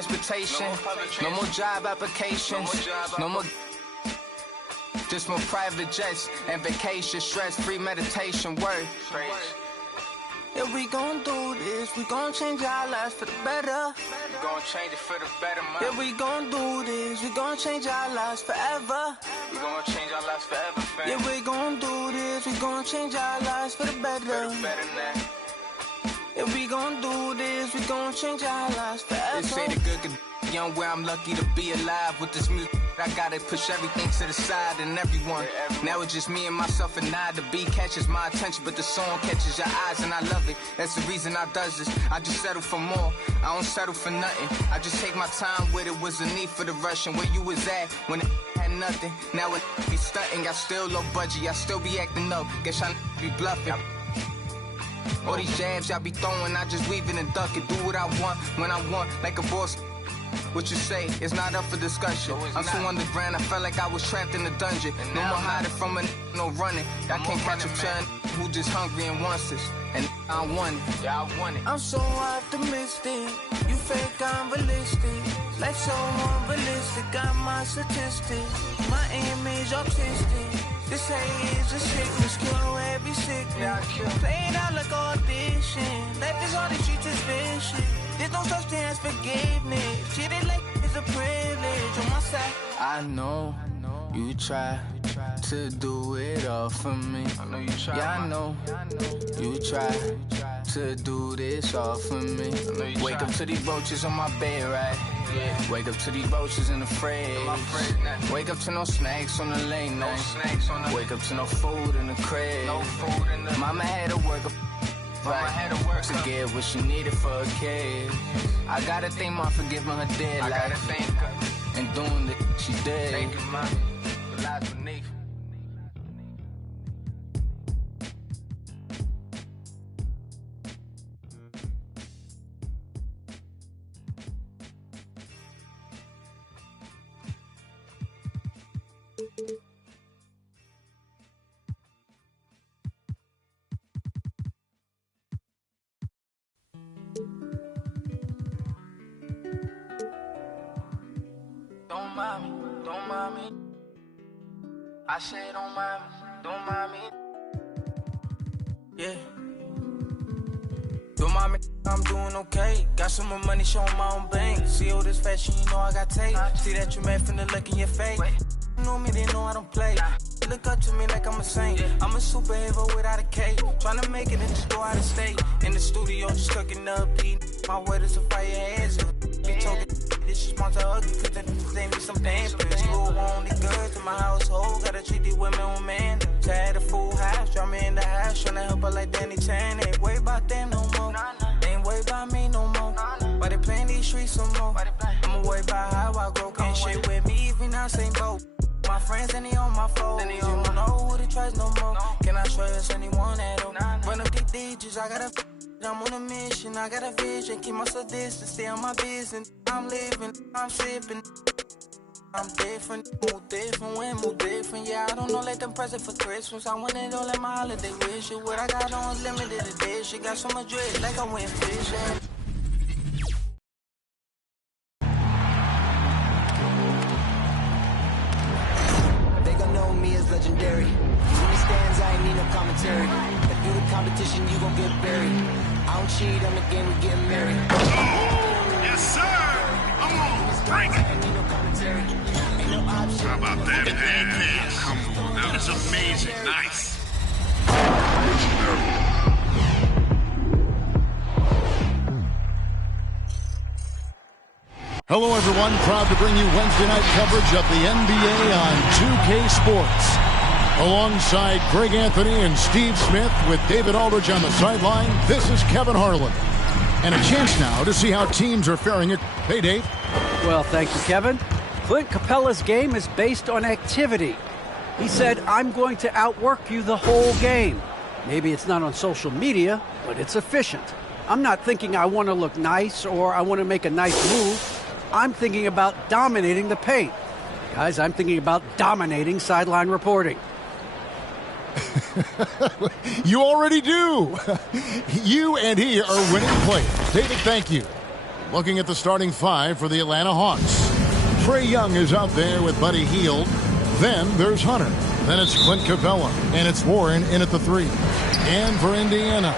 transportation, no more job applications, no more. Just more private jets and vacation, stress-free meditation, work. Yeah, we gon' do this, we gon' change our lives for the better. We gon' change it for the better, man. Yeah, we gon' do this, we gon' change our lives forever. We gon' change our lives forever, fam. Yeah, we gon' do this, we gon' change our lives for the better. For the better now. Yeah, we gon' do this, we gon' change our lives forever. They say the good could young where I'm lucky to be alive with this music. I gotta push everything to the side and everyone. Now it's just me and myself and I. The beat catches my attention, but the song catches your eyes and I love it. That's the reason I does this. I just settle for more. I don't settle for nothing. I just take my time with it. Was a need for the rushing. Where you was at when it had nothing. Now it be stunting. I still low budget. I still be acting up. Guess I be bluffing. All these jabs I be throwing, I just weave it and duck it. Do what I want when I want, like a boss. What you say is not up for discussion. I'm so underground, I felt like I was trapped in a dungeon. No more hiding from a no running. I can't catch a turn who just hungry and wants this. And I want it, yeah, I want it. I'm so optimistic, you fake, I'm realistic. Life so unrealistic, got my statistics. My image autistic. This hate is a sickness, kill every sickness. Play it out like audition. Life is all the streets is vicious. There's no such thing as forgiveness. Treat it like it's a privilege on my side. I know you try to do it all for me. I know you try. Yeah, I know you try to do this all for me. Wake up to these roaches on my bed, right? Yeah. Wake up to these roaches in the fridge. Wake up to no snacks on the late night. Wake up to no food in the crib. Mama had to work up. Right, to get what she needed for a kid. I gotta thank Mom for giving her dead life. I gotta thank her. And doing the she did. Thank you, Mom. The lives beneath. Don't mind me. I say don't mind me. Yeah. Don't mind me, I'm doing okay. Got some more money, showing my own bank. See all this fashion, you know I got tape. See that you mad from the look in your face. You know me, they know I don't play. Look up to me like I'm a saint. I'm a superhero without a cape. Tryna make it and just go out of state. In the studio, just cooking up, eating. My word is a fire hands. Be talking. This is monster ugly, cause they need some dampers. Food only good to my household. Gotta treat these women on man. To have a full house, draw me in the house. Tryna help her like Danny Chan. Ain't worry about them no more. Ain't worry about me no more. Why they playing these streets some more? I'ma worry about how I grow. Can't shit with me even I same boat. My friends and they on my phone. You don't know who to trust no more. Can I trust anyone at all? Run up these digits, I gotta. I'm on a mission, I got a vision. Keep myself distant, stay on my business. I'm living, I'm sipping. I'm different, move different, when move different. Yeah, I don't know, let them present for Christmas. I want it all like my holiday wish. What I got on is limited edition. Got so much drip, like I went fishing. They gon' know me as legendary. When he stands, I ain't need no commentary. If you the competition, you gon' get buried. I don't cheat on the game, we get married. Oh, yes, sir. Come on, bring it. How about that? Yeah, come on. Now, this is amazing. Nice. Hello, everyone. Proud to bring you Wednesday night coverage of the NBA on 2K Sports. Alongside Greg Anthony and Steve Smith with David Aldridge on the sideline, this is Kevin Harlan. And a chance now to see how teams are faring. Hey, Dave. Well, thank you, Kevin. Clint Capella's game is based on activity. He said, I'm going to outwork you the whole game. Maybe it's not on social media, but it's efficient. I'm not thinking I want to look nice or I want to make a nice move. I'm thinking about dominating the paint. Guys, I'm thinking about dominating sideline reporting. You already do. You and he are winning players. David, thank you. Looking at the starting five for the Atlanta Hawks. Trae Young is out there with Buddy Hield. Then there's Hunter. Then it's Clint Capella. And it's Warren in at the 3. And for Indiana,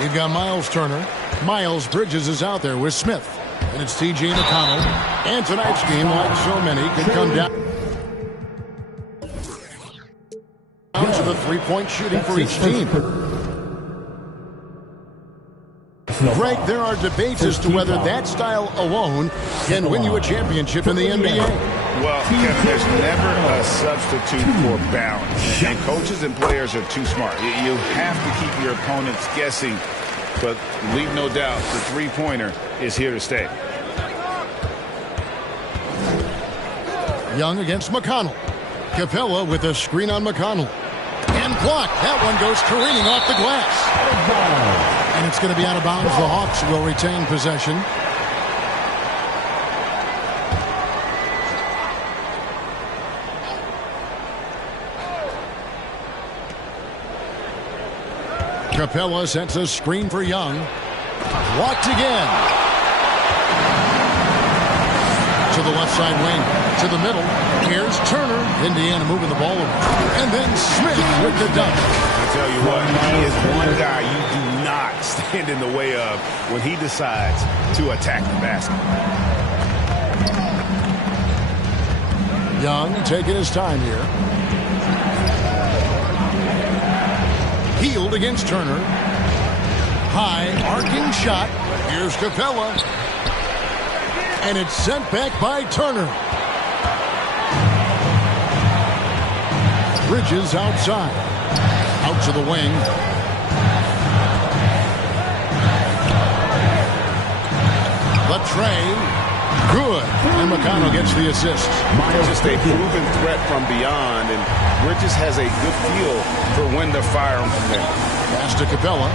you've got Miles Turner. Miles Bridges is out there with Smith. And it's T.J. McConnell. And tonight's game, like so many, can come down to the three-point shooting for each team. Greg, there are debates as to whether that style alone can win you a championship in the NBA. Well, Kevin, there's never a substitute for balance. And coaches and players are too smart. You have to keep your opponents guessing. But leave no doubt, the three-pointer is here to stay. Young against McConnell. Capella with a screen on McConnell. And blocked. That one goes careening off the glass. And it's going to be out of bounds. The Hawks will retain possession. Capella sets a screen for Young. Blocked again. To the left side wing. To the middle. Here's Turner. Indiana moving the ball over. And then Smith with the dunk. I tell you what, he is one guy you do not stand in the way of when he decides to attack the basket. Young taking his time here. Hield against Turner. High arcing shot. Here's Capella. And it's sent back by Turner. Bridges outside. Out to the wing. Trae. Good. And McConnell gets the assist. Just a proven threat from beyond, and Bridges has a good feel for when to fire him from there. Pass to Capella.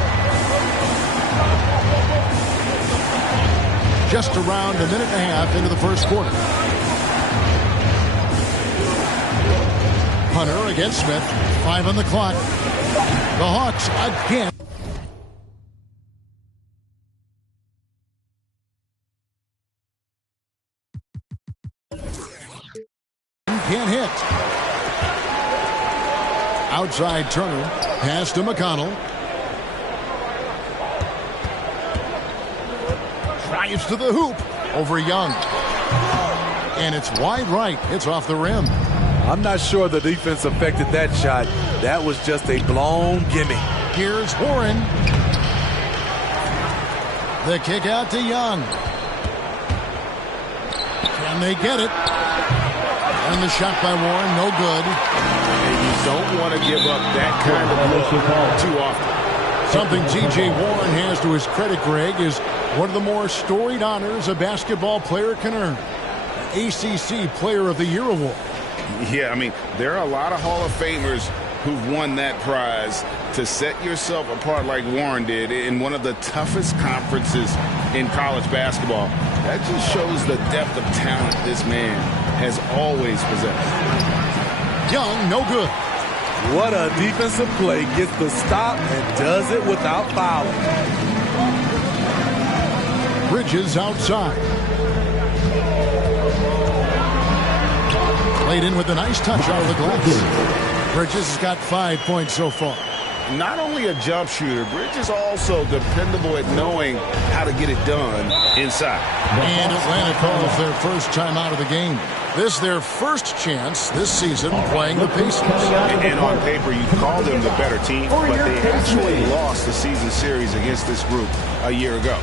Just around a minute and a half into the first quarter. Hunter against Smith. 5 on the clock. The Hawks again. Can't hit. Outside Turner. Pass to McConnell. Drives to the hoop. Over Young. And it's wide right. It's off the rim. I'm not sure the defense affected that shot. That was just a blown gimme. Here's Warren. The kick out to Young. Can they get it? And the shot by Warren, no good. And you don't want to give up that kind of look too often. Something T.J. Warren has to his credit, Greg, is one of the more storied honors a basketball player can earn. An ACC Player of the Year award. Yeah, I mean, there are a lot of Hall of Famers who've won that prize. To set yourself apart like Warren did in one of the toughest conferences in college basketball, that just shows the depth of talent this man has always possessed. Young, no good. What a defensive play. Gets the stop and does it without fouling. Bridges outside. Played in with a nice touch out of the glass. Bridges has got 5 points so far. Not only a jump shooter, Bridges also dependable at knowing how to get it done inside. And Atlanta calls their first time out of the game. This is their first chance this season playing the Pacers. And on paper, you call them the better team, but they actually lost the season series against this group a year ago.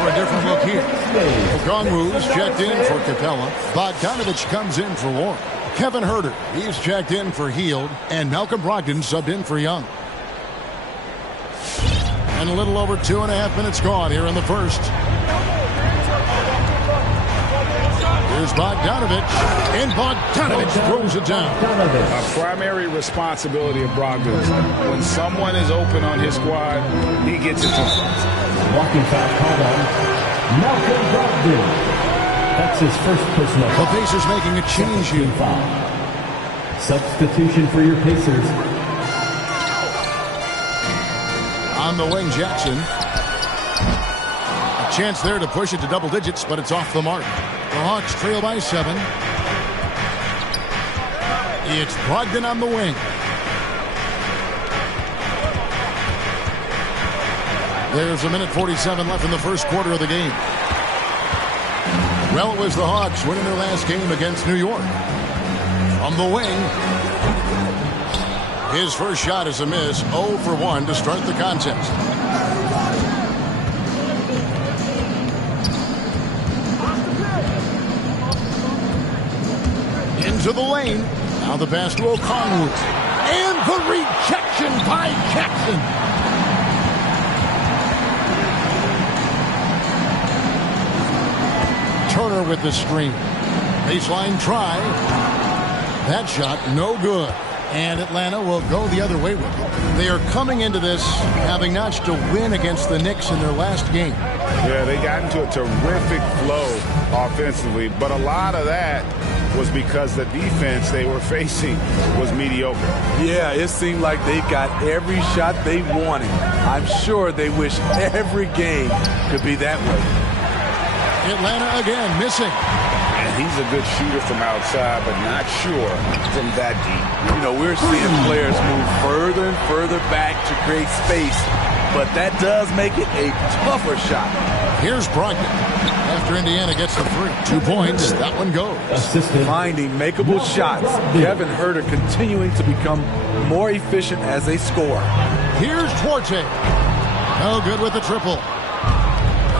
For a different look here. Okongwu's checked in for Capella. Bogdanovich comes in for Warren. Kevin Huerter, he's checked in for Hield. And Malcolm Brogdon subbed in for Young. And a little over 2.5 minutes gone here in the first. Here's Bogdanovich. And Bogdanovich throws it down. A primary responsibility of Brogdon. When someone is open on his squad, he gets it to front. Walking foul called on Malcolm Brogdon. That's his first personal foul. The Pacers making a change here. Substitution for your Pacers. On the wing, Jackson. A chance there to push it to double digits, but it's off the mark. The Hawks trail by 7. It's Brogdon on the wing. There's 1:47 left in the first quarter of the game. Well, it was the Hawks winning their last game against New York. From the wing, his first shot is a miss, 0 for 1 to start the contest. Into the lane. Now the pass to Okongwu. And the rejection by Jackson. Turner with the screen. Baseline try. That shot no good. And Atlanta will go the other way with it. They are coming into this having notched a win against the Knicks in their last game. Yeah, they got into a terrific flow offensively, but a lot of that was because the defense they were facing was mediocre. Yeah, it seemed like they got every shot they wanted. I'm sure they wish every game could be that way. Atlanta again missing. And he's a good shooter from outside, but not sure from that deep. You know, we're seeing players move further and further back to create space, but that does make it a tougher shot. Here's Brogdon. After Indiana gets the 3. 2 points. That one goes. Assisted. Finding makeable shots. Kevin Huerter continuing to become more efficient as a scorer. Here's Duarte. No good with the triple.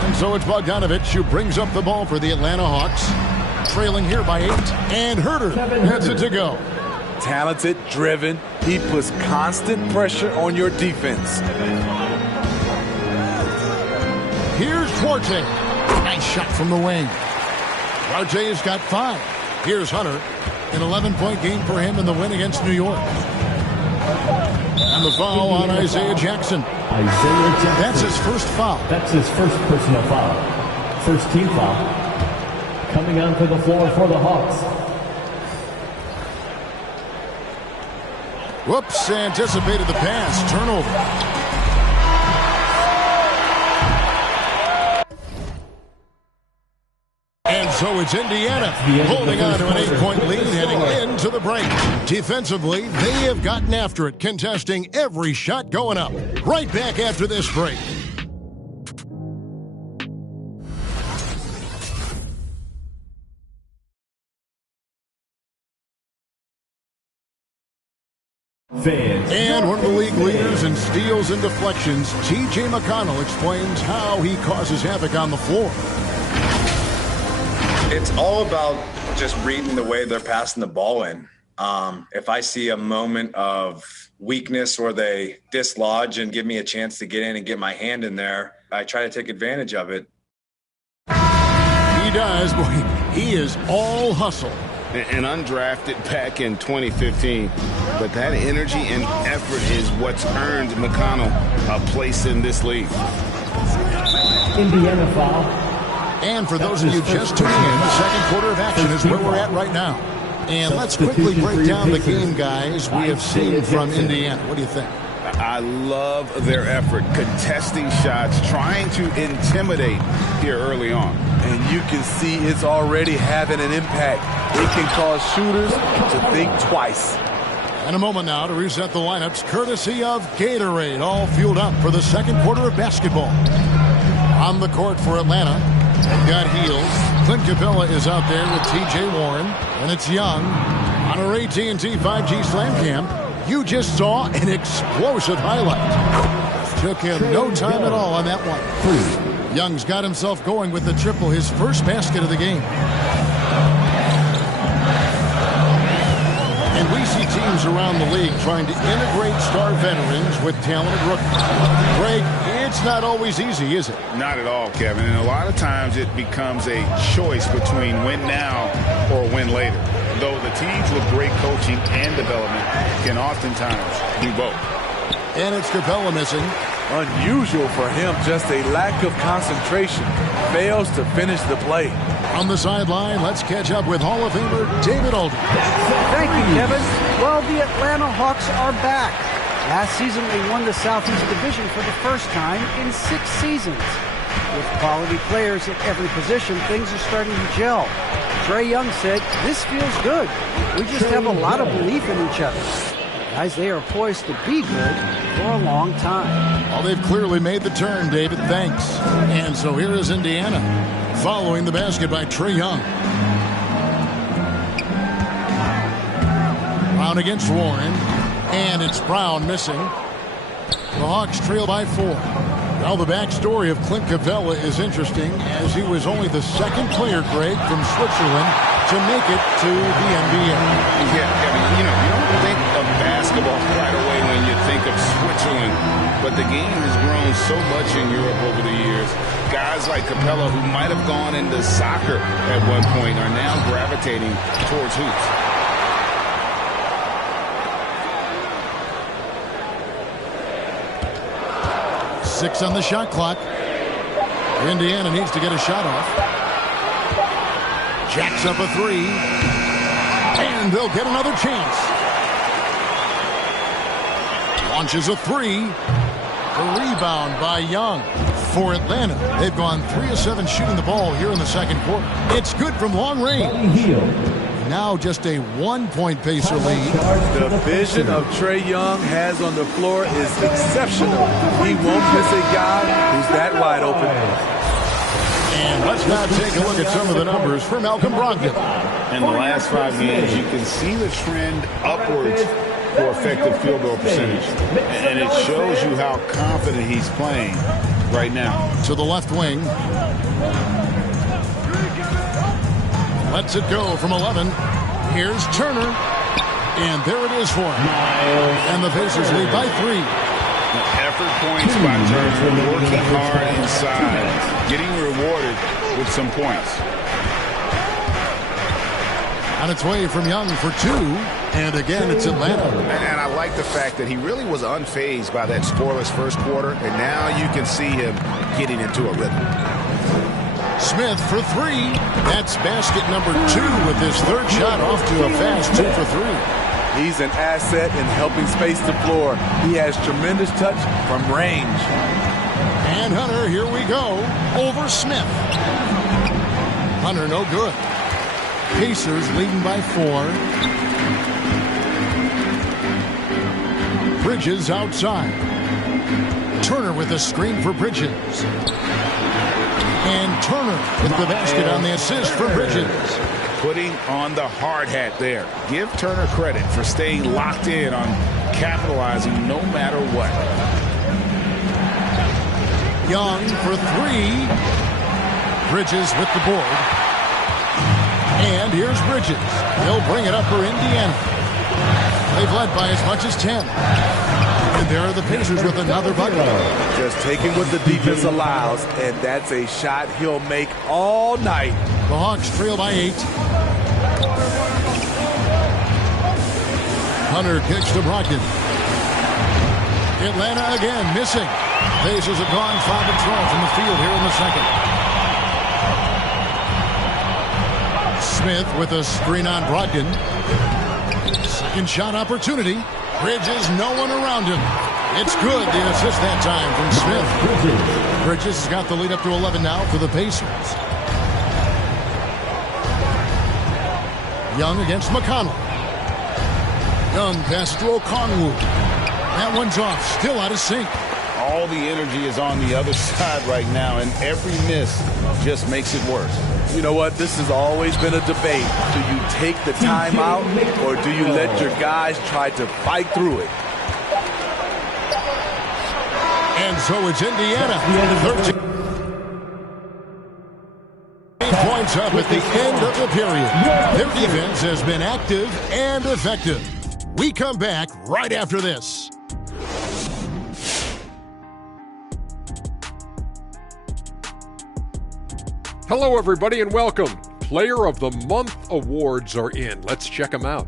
And so it's Bogdanovic who brings up the ball for the Atlanta Hawks. Trailing here by 8. And Huerter gets it to go. Talented, driven. He puts constant pressure on your defense. Here's Duarte. Nice shot from the wing. Duarte's got 5. Here's Hunter. An 11-point game for him in the win against New York. And the foul on Isaiah Jackson. Isaiah Jackson. That's his first foul. That's his first personal foul. First team foul. Coming onto the floor for the Hawks. Whoops, anticipated the pass. Turnover. And so it's Indiana holding on to an 8-point lead heading into the break. Defensively, they have gotten after it, contesting every shot going up. Right back after this break. Fans. And one of the league leaders in steals and deflections, T.J. McConnell explains how he causes havoc on the floor. It's all about just reading the way they're passing the ball in. If I see a moment of weakness or they dislodge and give me a chance to get in and get my hand in there, I try to take advantage of it. He does, boy. He is all hustle. And undrafted back in 2015. But that energy and effort is what's earned McConnell a place in this league. Indiana foul. And for those of you just tuning in, the second quarter of action is where we're at right now. And let's quickly break down the game, guys, we have seen from Indiana. What do you think? I love their effort, contesting shots, trying to intimidate here early on. And you can see it's already having an impact. It can cause shooters to think twice. And a moment now to reset the lineups, courtesy of Gatorade, all fueled up for the second quarter of basketball. On the court for Atlanta, they've got Heels. Clint Capella is out there with T.J. Warren. And it's Young on our AT&T 5G Slam Cam. You just saw an explosive highlight. Took him no time at all on that one. Young's got himself going with the triple, his first basket of the game. And we see teams around the league trying to integrate star veterans with talented rookies. Greg, it's not always easy, is it? Not at all, Kevin. And a lot of times it becomes a choice between win now or win later. Though the teams with great coaching and development can oftentimes do both. And it's Capella missing. Unusual for him, just a lack of concentration. Fails to finish the play. On the sideline, let's catch up with Hall of Famer David Aldridge. Thank you, Kevin. Well, the Atlanta Hawks are back. Last season, they won the Southeast Division for the first time in 6 seasons. With quality players at every position, things are starting to gel. Trae Young said, "This feels good. We just have a lot of belief in each other." Guys, they are poised to be good for a long time. Well, they've clearly made the turn, David. Thanks. And so here is Indiana, following the basket by Trae Young. Brown against Warren, and it's Brown missing. The Hawks trail by 4. Well, the backstory of Clint Capella is interesting, as he was only the second player, Greg, from Switzerland to make it to the NBA. Yeah, Kevin, you don't think of basketball right away when you think of Switzerland, but the game has grown so much in Europe over the years. Guys like Capella, who might have gone into soccer at one point, are now gravitating towards hoops. Six on the shot clock. Indiana needs to get a shot off. Jacks up a 3. And they'll get another chance. Launches a 3. The rebound by Young. For Atlanta, they've gone 3 of 7 shooting the ball here in the second quarter. It's good from long range. Now just a 1-point Pacer lead. The vision of Trae Young has on the floor is exceptional. He won't miss a guy who's that wide open. And let's now take a look at some of the numbers for Malcolm Brogdon. In the last 5 games, you can see the trend upwards for effective field goal percentage. And it shows you how confident he's playing right now. To the left wing. Lets it go from 11. Here's Turner. And there it is for him. And the Pacers lead by 3. Effort points by Turner, working hard inside, getting rewarded with some points. On its way from Young for 2. And again, it's Atlanta. And I like the fact that he really was unfazed by that scoreless first quarter. And now you can see him getting into a rhythm. Smith for 3. That's basket number 2 with his third shot, off to a fast 2 for 3. He's an asset in helping space the floor. He has tremendous touch from range. And Hunter, here we go, over Smith. Hunter, no good. Pacers leading by 4. Bridges outside. Turner with a screen for Bridges. And Turner with the basket on the assist for Bridges. Putting on the hard hat there. Give Turner credit for staying locked in on capitalizing no matter what. Young for 3. Bridges with the board. And here's Bridges. He'll bring it up for Indiana. They've led by as much as 10. And there are the Pacers with another bucket. Just taking what the defense allows, and that's a shot he'll make all night. The Hawks trail by 8. Hunter kicks to Brogdon. Atlanta again missing. Pacers have gone 5 of 12 from the field here in the second. Smith with a screen on Brogdon. Second shot opportunity. Bridges, no one around him. It's good, the assist that time from Smith. Bridges has got the lead up to 11 now for the Pacers. Young against McConnell. Young passes to Okongwu. That one's off, still out of sync. All the energy is on the other side right now, and every miss just makes it worse. You know what? This has always been a debate. Do you take the timeout, or do you let your guys try to fight through it? And so it's Indiana. 13 points up at the end of the period. Their defense has been active and effective. We come back right after this. Hello, everybody, and welcome. Player of the Month awards are in. Let's check them out.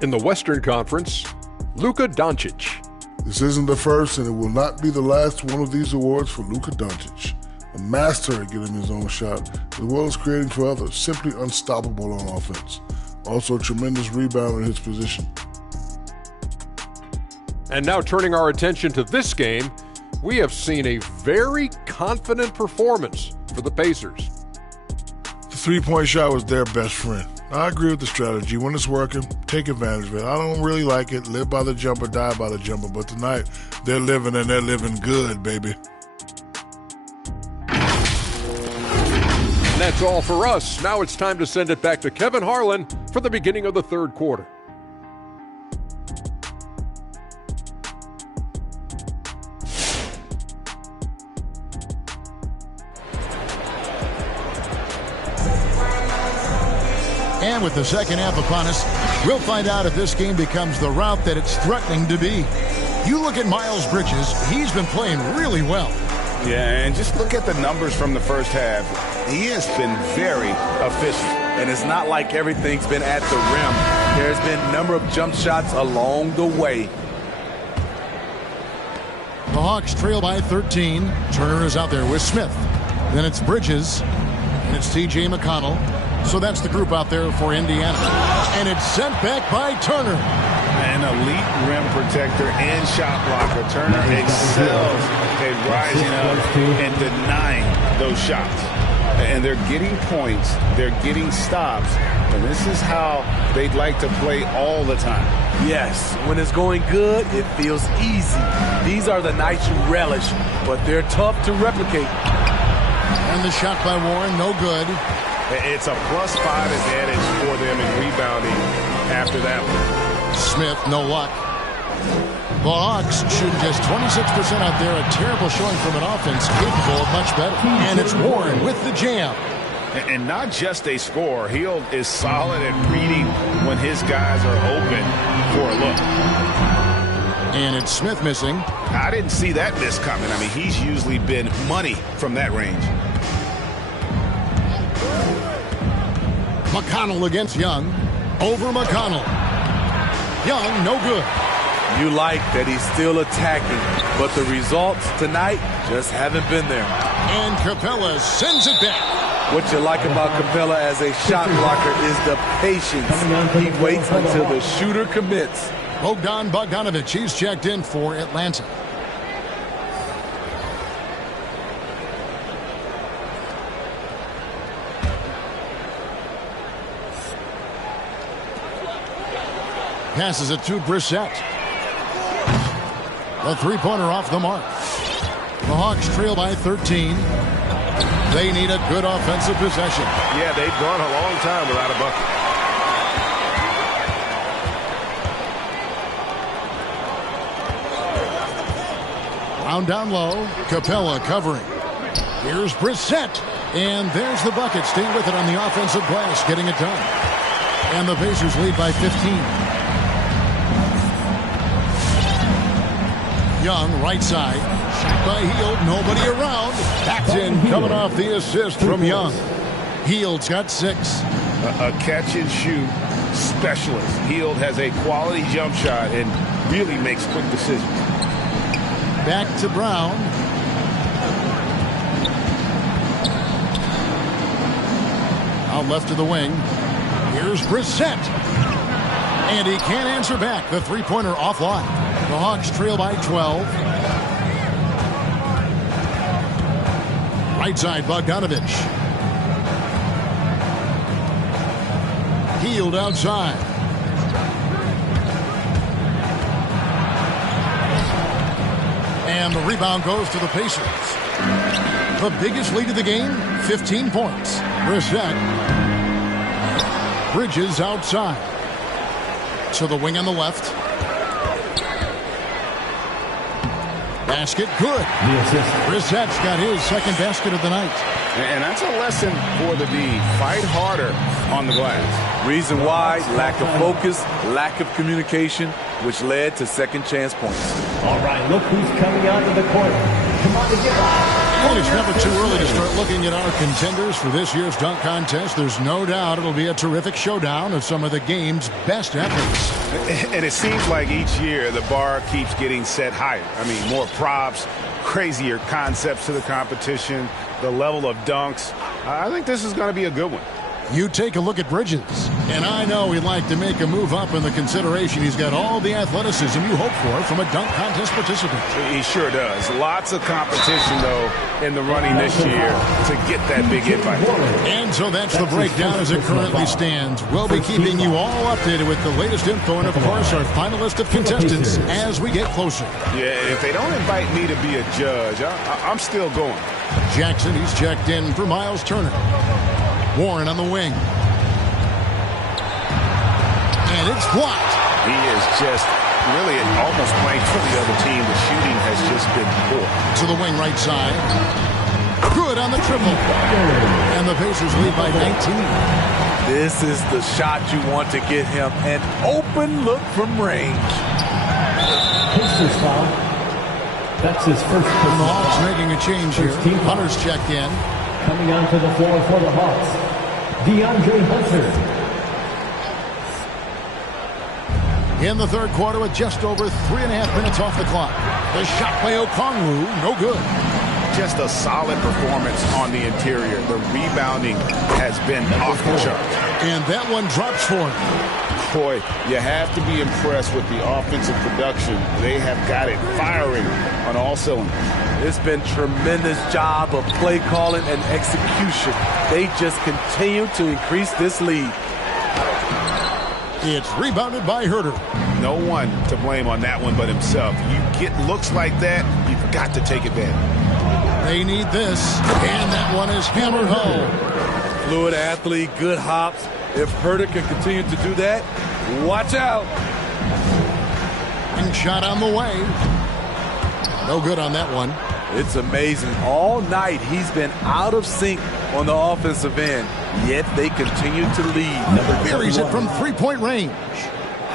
In the Western Conference, Luka Doncic. This isn't the first, and it will not be the last one of these awards for Luka Doncic. A master at getting his own shot, as well as creating for others, simply unstoppable on offense. Also, tremendous rebound in his position. And now turning our attention to this game, we have seen a very confident performance for the Pacers. The three-point shot was their best friend. I agree with the strategy. When it's working, take advantage of it. I don't really like it. Live by the jumper, die by the jumper. But tonight, they're living, and they're living good, baby. And that's all for us. Now it's time to send it back to Kevin Harlan for the beginning of the third quarter. And with the second half upon us, we'll find out if this game becomes the route that it's threatening to be. You look at Miles Bridges, he's been playing really well. Yeah, and just look at the numbers from the first half. He has been very efficient. And it's not like everything's been at the rim. There's been a number of jump shots along the way. The Hawks trail by 13. Turner is out there with Smith. Then it's Bridges, and it's T.J. McConnell. So that's the group out there for Indiana. And it's sent back by Turner. An elite rim protector and shot blocker. Turner excels at rising up and denying those shots. And they're getting points. They're getting stops. And this is how they'd like to play all the time. Yes, when it's going good, it feels easy. These are the nights you relish, but they're tough to replicate. And the shot by Warren, no good. It's a +5 advantage for them in rebounding after that one. Smith, no luck. The Hawks shooting just 26% out there. A terrible showing from an offense capable of much better. And it's Warren with the jam. And not just a scorer. Hield is solid at reading when his guys are open for a look. And it's Smith missing. I didn't see that miss coming. I mean, he's usually been money from that range. McConnell against Young. Over McConnell. Young, no good. You like that he's still attacking, but the results tonight just haven't been there. And Capella sends it back. What you like about Capella as a shot blocker is the patience. He waits until the shooter commits. Bogdan Bogdanovic, he's checked in for Atlanta. Passes it to Brissett. The three-pointer off the mark. The Hawks trail by 13. They need a good offensive possession. Yeah, they've gone a long time without a bucket. Brown down low. Capella covering. Here's Brissett. And there's the bucket. Staying with it on the offensive glass, getting it done. And the Pacers lead by 15. Young, right side. Shot by Hield. Nobody around. That's in, coming off the assist from Young. Hield's got 6. A catch-and-shoot specialist. Hield has a quality jump shot and really makes quick decisions. Back to Brown. Out left to the wing. Here's Brissett. And he can't answer back. The three-pointer offline. The Hawks trail by 12. Right side, Bogdanovic. Hield outside. And the rebound goes to the Pacers. The biggest lead of the game, 15 points. Brissett. Bridges outside. To the wing on the left. Basket good. Brissett's got his second basket of the night. And that's a lesson for the D. Fight harder on the glass. Reason why, lack of focus, lack of communication, which led to second chance points. All right, look who's coming out of the court. Come on, Well, it's never too early to start looking at our contenders for this year's dunk contest. There's no doubt it'll be a terrific showdown of some of the game's best athletes. And it seems like each year the bar keeps getting set higher. I mean, more props, crazier concepts to the competition, the level of dunks. I think this is going to be a good one. You take a look at Bridges, and I know he'd like to make a move up in the consideration. He's got all the athleticism you hope for from a dunk contest participant. He sure does. Lots of competition, though, in the running this year to get that big invite. And so that's the breakdown as it currently stands. We'll be keeping you all updated with the latest info and, of course, our final list of contestants as we get closer. Yeah, if they don't invite me to be a judge, I'm still going. Jackson, he's checked in for Miles Turner. Warren on the wing. And it's blocked. He is just really almost playing for the other team. The shooting has just been poor. To the wing right side. Good on the triple. And the Pacers lead by 19. This is the shot you want to get him. An open look from range. Pacers foul. That's his first. The Hawks making a change here. Hunter's checked in. Coming onto the floor for the Hawks, DeAndre Hunter. In the third quarter with just over 3.5 minutes off the clock. The shot by Okongwu, no good. Just a solid performance on the interior. The rebounding has been off the chart. And that one drops for him. Boy, you have to be impressed with the offensive production. They have got it firing on all cylinders. It's been tremendous job of play calling and execution. They just continue to increase this lead. It's rebounded by Herter. No one to blame on that one but himself. You get looks like that, you've got to take advantage. They need this, and that one is hammered home. Fluid athlete, good hops. If Herter can continue to do that, watch out. And shot on the way. No good on that one. It's amazing. All night he's been out of sync on the offensive end, yet they continue to lead. Buries it from three-point range.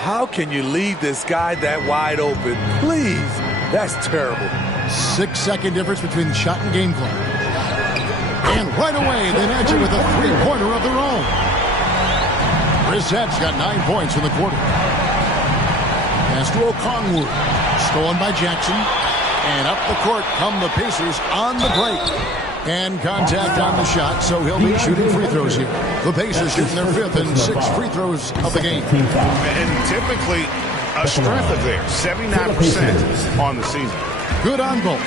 How can you leave this guy that wide open? Please. That's terrible. 6-second difference between the shot and game clock. And right away, they match it with a three-pointer of their own. Brissett's got 9 points in the quarter. Pass to Okongwu. Stolen by Jackson. And up the court come the Pacers on the break. And contact on the shot, so he'll be shooting free throws here. The Pacers shooting their 5th and 6th free throws of the game. And typically a strength of theirs, 79% on the season. Good on both.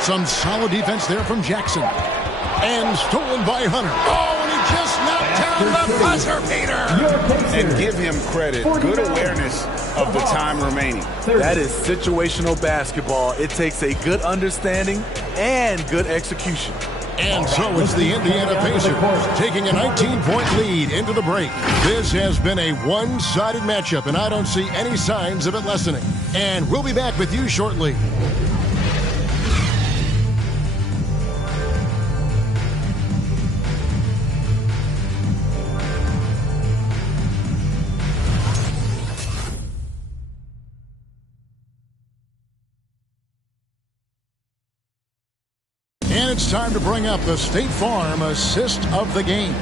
Some solid defense there from Jackson. And stolen by Hunter. Oh, and he just knocked down the buzzer beater. And give him credit. Good awareness of the time remaining. That is situational basketball. It takes a good understanding and good execution. And so it's the Indiana Pacers taking a 19-point lead into the break. This has been a one-sided matchup, and I don't see any signs of it lessening. And we'll be back with you shortly. And it's time to bring up the State Farm assist of the game.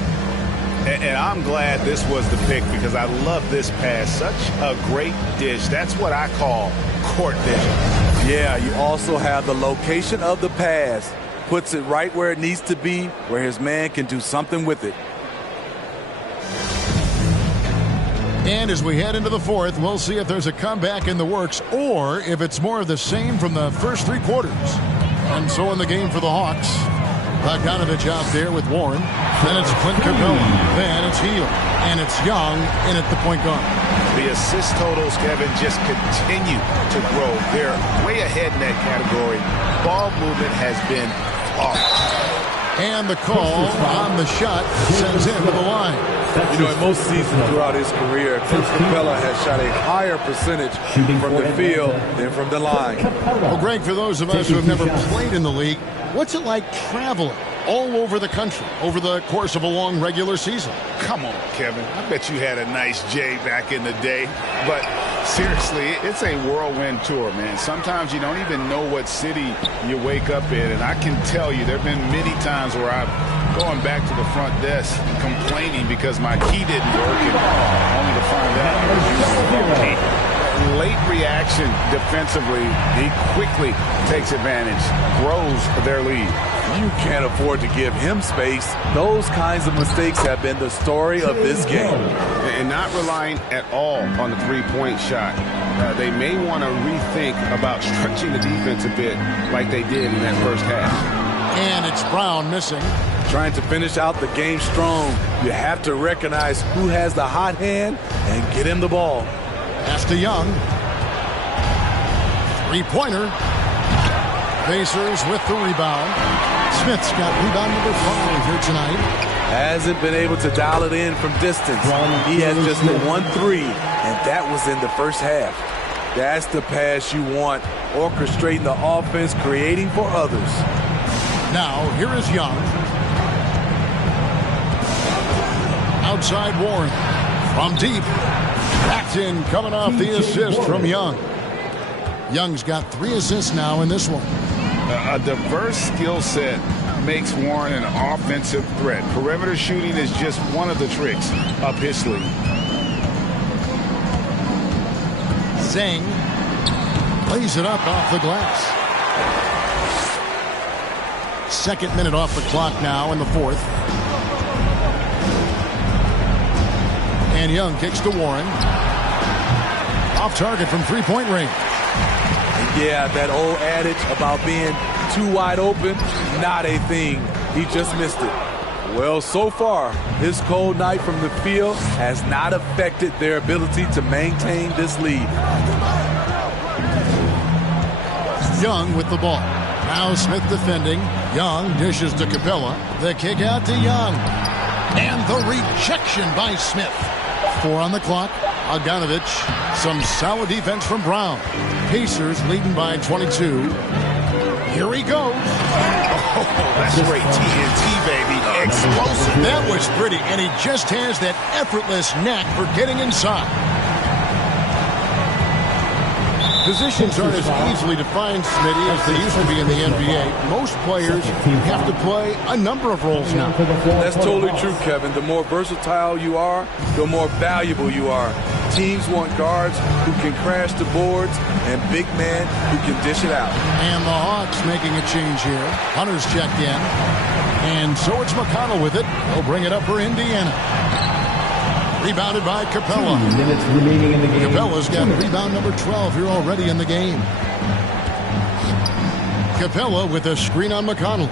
And I'm glad this was the pick because I love this pass. Such a great dish. That's what I call court vision. Yeah, you also have the location of the pass. Puts it right where it needs to be, where his man can do something with it. And as we head into the fourth, we'll see if there's a comeback in the works or if it's more of the same from the first 3 quarters. And so in the game for the Hawks, Bogdanovich out there with Warren. Then it's Clint Capella. Then it's Hield. And it's Young in at the point guard. The assist totals, Kevin, just continue to grow. They're way ahead in that category. Ball movement has been flawless. And the call on the shot sends him to the line. You know, in most seasons throughout his career, Clint Capella has shot a higher percentage from the field than from the line. Well, Greg, for those of us who have never played in the league, what's it like traveling all over the country over the course of a long regular season. Come on, Kevin. I bet you had a nice J back in the day. But seriously, it's a whirlwind tour, man. Sometimes you don't even know what city you wake up in. And I can tell you there have been many times where I've going back to the front desk complaining because my key didn't work and only to find out I was using the wrong key. Late reaction defensively, he quickly takes advantage, grows their lead. You can't afford to give him space. Those kinds of mistakes have been the story of this game. And not relying at all on the three-point shot. They may want to rethink about stretching the defense a bit like they did in that first half. And it's Brown missing. Trying to finish out the game strong, you have to recognize who has the hot hand and get him the ball. Pass to Young. Three-pointer. Pacers with the rebound. Smith's got rebound number 5 here tonight. Hasn't been able to dial it in from distance. He has just the 1-3, and that was in the first half. That's the pass you want, orchestrating the offense, creating for others. Now, here is Young. Outside Warren. From deep. Paxton coming off the assist from Young. Young's got 3 assists now in this one. A diverse skill set makes Warren an offensive threat. Perimeter shooting is just one of the tricks up his sleeve. Zhang lays it up off the glass. Second minute off the clock now in the fourth. And Young kicks to Warren. Off target from three-point range. Yeah, that old adage about being too wide open, not a thing. He just missed it. Well, so far, this cold night from the field has not affected their ability to maintain this lead. Young with the ball. Now Smith defending. Young dishes to Capella. The kick out to Young. And the rejection by Smith. 4 on the clock. Bogdanovich. Some solid defense from Brown. Pacers leading by 22. Here he goes. Oh, that's great TNT, baby. Explosive. That was pretty, and he just has that effortless knack for getting inside. Positions aren't as easily defined, Smitty, as they used to be in the NBA. Most players have to play a number of roles now. That's totally true, Kevin. The more versatile you are, the more valuable you are. Teams want guards who can crash the boards and big men who can dish it out. And the Hawks making a change here. Hunter's checked in. And so it's McConnell with it. He'll bring it up for Indiana. Rebounded by Capella. 2 minutes remaining in the game. Capella's got rebound number 12 here already in the game. Capella with a screen on McConnell.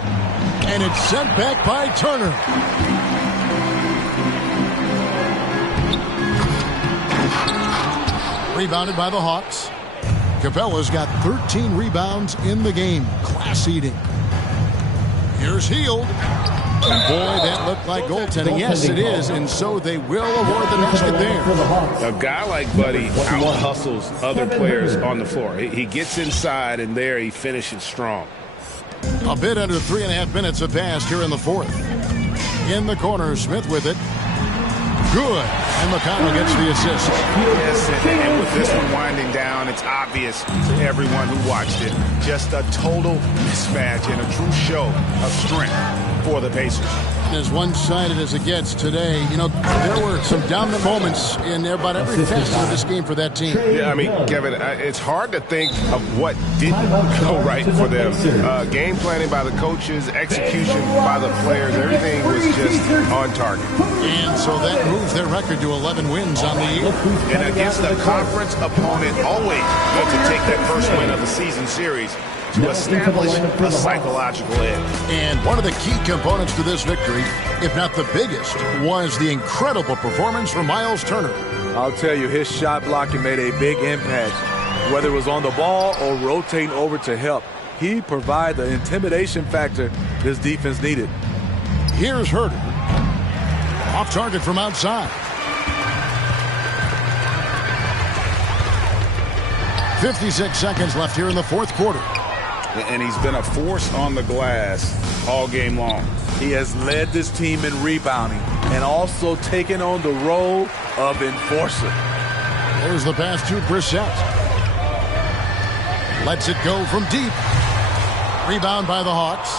And it's sent back by Turner. Rebounded by the Hawks. Capella's got 13 rebounds in the game. Class eating. Here's Hield. And boy, that looked like goaltending. Yes, it is, and so they will award the basket there. A guy like Buddy out-hustles other players on the floor. He gets inside, and there he finishes strong. A bit under 3.5 minutes have passed here in the fourth. In the corner, Smith with it. Good. And McConnell gets the assist. Yes, and with this one winding down, it's obvious to everyone who watched it. Just a total mismatch and a true show of strength for the Pacers. As one-sided as it gets today, you know, there were some dominant moments in about every facet of this game for that team. Yeah, I mean, Kevin, it's hard to think of what didn't go right for them. Game planning by the coaches, execution by the players, everything was just on target. And so that moves their record to 11 wins on the year. And against a conference opponent, always good to take that first win of the season series to establish a psychological edge. And one of the key components to this victory, if not the biggest, was the incredible performance from Miles Turner. I'll tell you, his shot blocking made a big impact. Whether it was on the ball or rotating over to help, he provided the intimidation factor this defense needed. Here's Herter. Off target from outside. 56 seconds left here in the fourth quarter. and he's been a force on the glass all game long. He has led this team in rebounding and also taken on the role of enforcer. There's the pass to Brissett. Lets it go from deep. Rebound by the Hawks.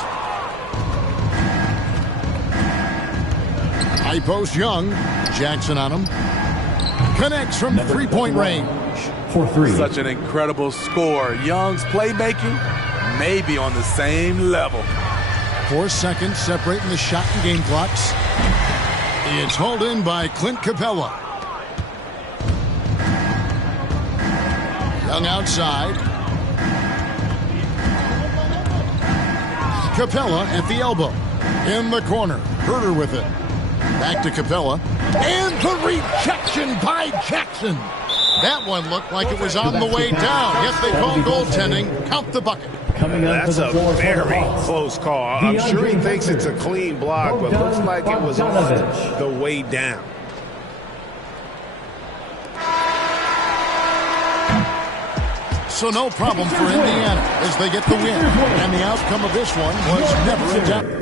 High post Young. Jackson on him. Connects from three-point range. 4-3. Such an incredible score. Young's playmaking may be on the same level. 4 seconds separating the shot and game clocks. It's hauled in by Clint Capella. Young outside. Capella at the elbow. In the corner. Herter with it. Back to Capella. And the rejection by Jackson. That one looked like it was on the way down. Yes, they call goaltending. Count the bucket. That's a very close call. I'm sure he thinks it's a clean block, but looks like it was on the way down. So no problem for Indiana as they get the win. And the outcome of this one was never a doubt.